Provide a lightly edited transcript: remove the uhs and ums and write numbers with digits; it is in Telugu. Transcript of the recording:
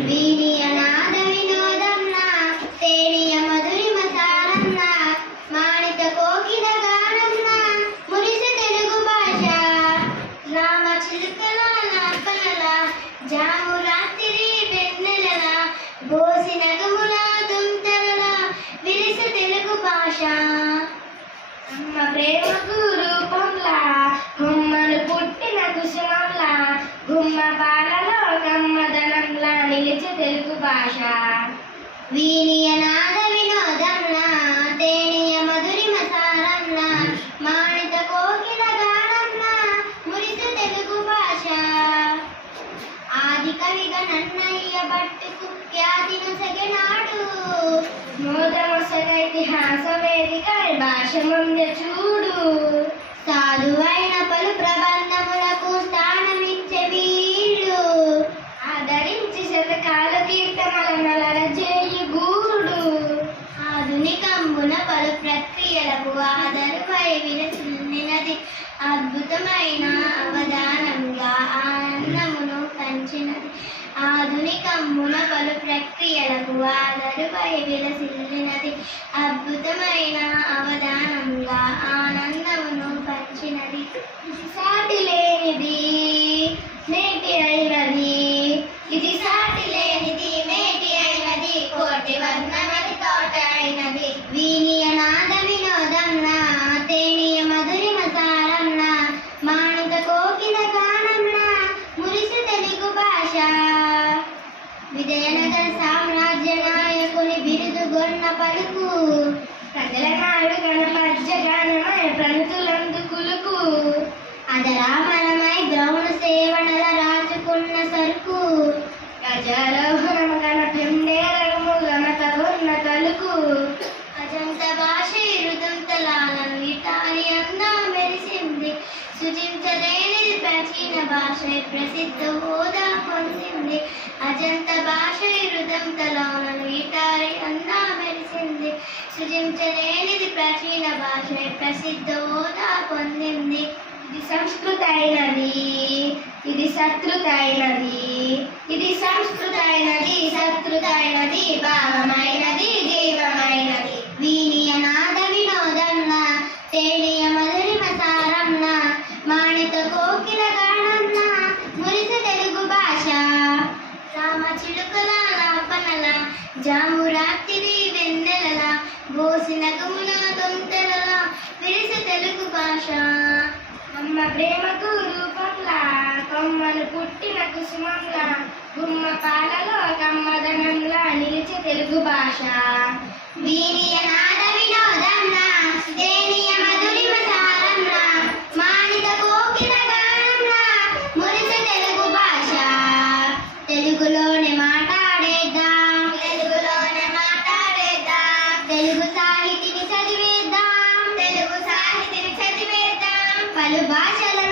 వీణియ నాద వినోదంలా తేనియ మధురిమ సారంలా మాణిక కోకిల గానంలా మురిసె తెలుగు భాష రామ చిలుకల నాపనల జాము రాత్రి వెన్నెలల బోసి నగముల దుంతరల విరిసె తెలుగు భాష అమ్మ ప్రేమకు రూపంలా గుమ్మను పుట్టిన కుసుమంలా గుమ్మ పాలలో గమ్మదనంలా నిలిచే తెలుగు భాష వీణియ నాద వినోదంలా తేనియ మధురిమ సారంలా మాణిత కోకిల గానంలా మురిసె తెలుగు భాష ఆది కవిగా నన్నయ్య భట్టుకు ఖ్యాతి నొసగినాడు మోదమొసగ ఇతిహాస వేదిక భాష ముందు చూడు సాధువైన పలు ప్రబంధములకు స్థానమిచ్చే వీళ్ళు ఆదరించి శతకాల కీర్తనల నలరజేయి గూడు ఆధునికంబున పలు ప్రక్రియలకు ఆదరువై విరచిల్లినది అద్భుతమైన అవధానంగా ఆనందమును పంచినది ఆధునికంబున పలు ప్రక్రియలకు ఆదరువై విలసిల్లినది అద్భుతమైన అవధానంగా ఆనందమును పంచినది సాటి లేనిది మేటి అయినది ఇది సాటి లేనిది మేటి అయినది కోటి వర్ణమది తోట అయినది వీణియ నాద వినోదంలా తేనియ మధురిమ సారంలా మాణిక కోకిల గానంలా మురిసె తెలుగు భాష విజయనగర సామ్రాజ్య నాయకుని బిరుదుగొన్న పలుకు ప్రజల నాడు గణపద్య గానమై ప్రణతులందుకులుకు అదరామరమై ద్రోణ సేవనల రాజుకున్న సరుకు గజారోహణం గణపిండేరము గణతగున్న తలుకు అజంత భాష రుదంతలాలను ఇటాలి అందా మెరిసింది సృజించలేనిది ప్రాచీన భాష ప్రసిద్ధ హోదా పొందింది అజంత భాష రుదంతలాలను ఇటాలి అందా మెరిసింది సృజించలేనిది ప్రాచీన భాష ప్రసిద్ధ హోదా పొందింది ఇది సంస్కృత అయినది ఇది సత్కృత అయినది ఇది సంస్కృత అయినది సత్కృత అయినది భావమైనది జీవమైనది వీణియ నాద వినోదంలా తేనియ మధురిమ సారంలా మాణిక కోకిల గానంలా మురిసె తెలుగు భాష రామ చిలుకల నాపనల జాము రాత్రి వెన్నెలల బోసి నగముల దొంతెలల విరిసె తెలుగు భాష అమ్మ ప్రేమకు రూపంలా కొమ్మను పుట్టిన కుసుమంలా గుమ్మ పాలలో కమ్మదనంలా నిలిచే తెలుగు భాష వీణియ నాద వినోదంలా తేనియ మధురిమ సారంలా మాణిక కోకిల గానంలా మురిసె తెలుగు భాష తెలుగులోనే మాట్లాడేద్దాం తెలుగులోనే మాట్లాడేద్దాం తెలుగు సాహితిని చదివేద్దాం తెలుగు సాహితిని చదివేద్దాం పలు భాషలను